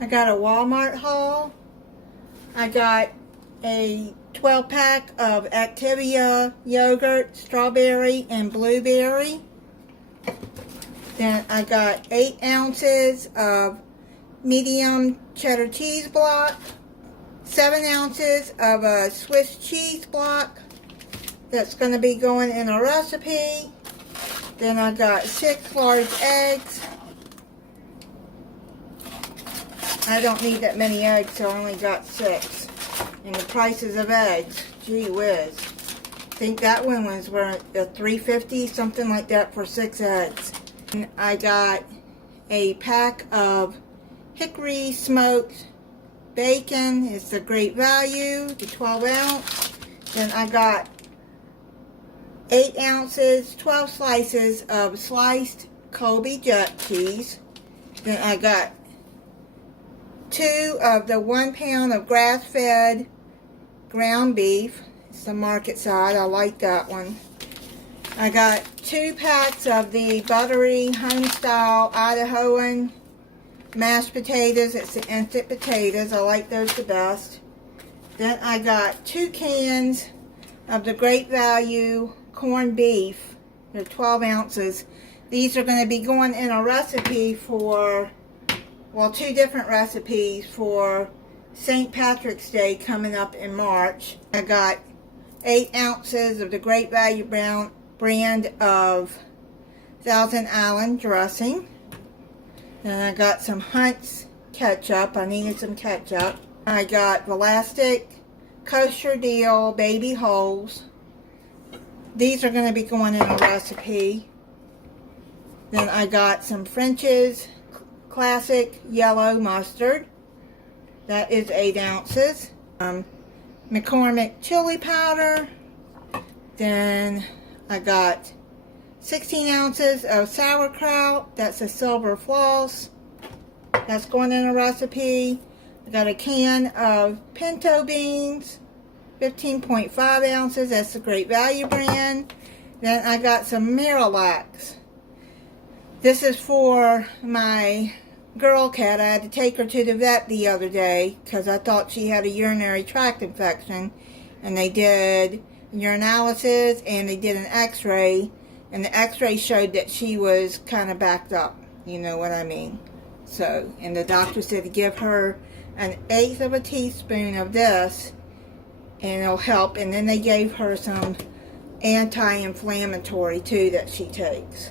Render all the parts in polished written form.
I got a Walmart haul. I got a 12-pack of Activia yogurt, strawberry and blueberry. Then I got 8 ounces of medium cheddar cheese block, 7 ounces of a Swiss cheese block that's going to be going in a recipe. Then I got 6 large eggs. I don't need that many eggs, so I only got 6. And the prices of eggs, gee whiz. I think that one was worth $3.50, something like that, for 6 eggs. And I got a pack of hickory smoked bacon. It's a great value, the 12 ounce. Then I got 8 ounces, 12 slices of sliced Colby Jet cheese. Then I got 2 of the 1 pound of grass-fed ground beef. It's the market side. I like that one. I got 2 packs of the buttery home-style Idahoan mashed potatoes. It's the instant potatoes. I like those the best. Then I got 2 cans of the great value corned beef. They're 12 ounces. These are going to be going in a recipe for, well, 2 different recipes for St. Patrick's Day coming up in March. I got 8 ounces of the Great Value brand of Thousand Island dressing. And I got some Hunt's ketchup. I needed some ketchup. I got Velastic Kosher Deal baby holes. These are going to be going in a recipe. Then I got some French's Classic Yellow Mustard. That is 8 ounces. McCormick chili powder. Then I got 16 ounces of sauerkraut. That's a silver floss. That's going in a recipe. I got a can of pinto beans. 15.5 ounces. That's the Great Value brand. Then I got some Miralax. This is for my girl cat. I had to take her to the vet the other day because I thought she had a urinary tract infection. And they did urinalysis and they did an x-ray. And the x-ray showed that she was kind of backed up. You know what I mean. So, and the doctor said to give her 1/8 of a teaspoon of this and it'll help. And then they gave her some anti-inflammatory too that she takes.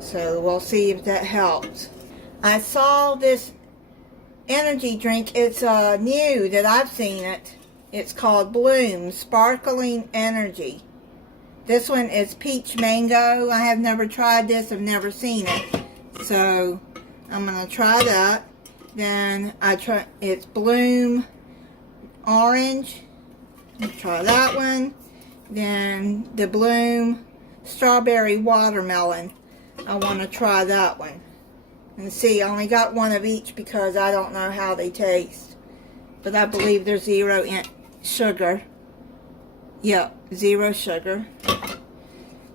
So we'll see if that helps. I saw this energy drink. It's new that I've seen it. It's called Bloom Sparkling Energy. This one is peach mango. I have never tried this. I've never seen it. So I'm going to try that. Then it's Bloom Orange. I'll try that one. Then the Bloom Strawberry Watermelon. I want to try that one. And see, I only got one of each because I don't know how they taste. But I believe they're 0 sugar. Yep, 0 sugar.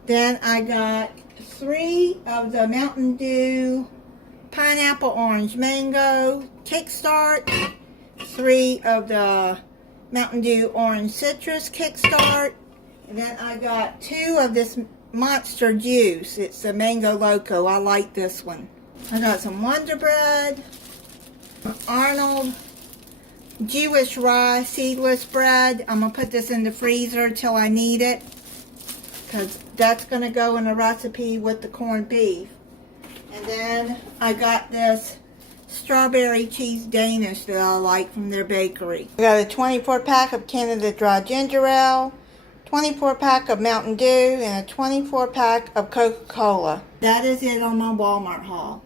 Then I got 3 of the Mountain Dew Pineapple Orange Mango Kickstart. 3 of the Mountain Dew Orange Citrus Kickstart. And then I got 2 of this Monster Juice. It's the Mango Loco. I like this one. I got some Wonder Bread, Arnold Jewish Rye Seedless Bread. I'm going to put this in the freezer till I need it, because that's going to go in a recipe with the corned beef. And then I got this Strawberry Cheese Danish that I like from their bakery. I got a 24 pack of Canada Dry Ginger Ale, 24 pack of Mountain Dew, and a 24 pack of Coca-Cola. That is it on my Walmart haul.